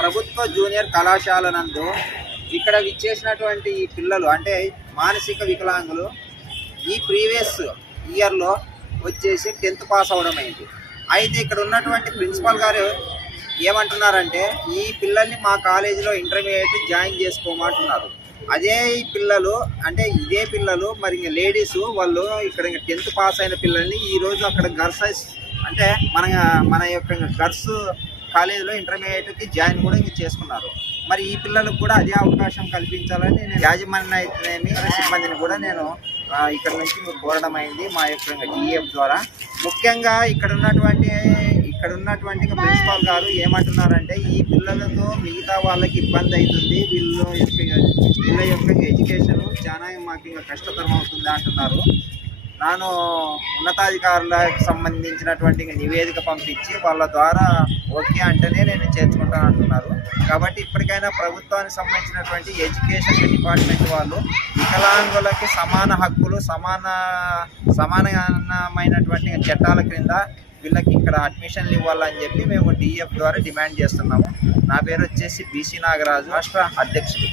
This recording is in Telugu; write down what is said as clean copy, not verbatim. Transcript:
ప్రభుత్వ జూనియర్ కళాశాల నందు ఇక్కడ విచ్చేసినటువంటి ఈ పిల్లలు అంటే మానసిక వికలాంగులు ఈ ప్రీవియస్ ఇయర్లో వచ్చేసి 10th పాస్ అవడం అయింది. అయితే ఇక్కడ ఉన్నటువంటి ప్రిన్సిపాల్ గారు ఏమంటున్నారంటే ఈ పిల్లల్ని మా కాలేజీలో ఇంటర్మీడియట్ జాయిన్ చేసుకోమంటున్నారు. అదే ఈ పిల్లలు అంటే ఇదే పిల్లలు మరి ఇంకా లేడీస్ వాళ్ళు ఇక్కడ 10th పాస్ అయిన పిల్లల్ని ఈరోజు అక్కడ గర్ల్స్ అంటే మన యొక్క గర్ల్స్ కాలేజీలో ఇంటర్మీడియట్కి జాయిన్ కూడా ఇంక చేసుకున్నారు. మరి ఈ పిల్లలకు కూడా అదే అవకాశం కల్పించాలని నేను యాజమాన్యమేమి సిబ్బందిని కూడా నేను ఇక్కడ నుంచి కోరడం అయింది మా యొక్క టీఎఫ్ ద్వారా. ముఖ్యంగా ఇక్కడ ఉన్నటువంటి ప్రిన్సిపాల్ గారు ఏమంటున్నారంటే ఈ పిల్లలతో మిగతా వాళ్ళకి ఇబ్బంది అవుతుంది, వీళ్ళ యొక్క ఎడ్యుకేషన్ చాలా మాకు ఇంకా కష్టతరం అవుతుంది అంటున్నారు. నేను ఉన్నతాధికారులకు సంబంధించినటువంటి నివేదిక పంపించి వాళ్ళ ద్వారా ఓకే అంటేనే నేను చేర్చుకుంటాను అంటున్నారు. కాబట్టి ఇప్పటికైనా ప్రభుత్వానికి సంబంధించినటువంటి ఎడ్యుకేషన్ డిపార్ట్మెంట్ వాళ్ళు వికలాంగులకి సమాన హక్కులు సమానమైనటువంటి చట్టాల క్రింద వీళ్ళకి ఇక్కడ అడ్మిషన్లు ఇవ్వాలని చెప్పి మేము డిఎఫ్ ద్వారా డిమాండ్ చేస్తున్నాము. నా పేరు వచ్చేసి బీసీ నాగరాజు, రాష్ట్ర అధ్యక్షుడు.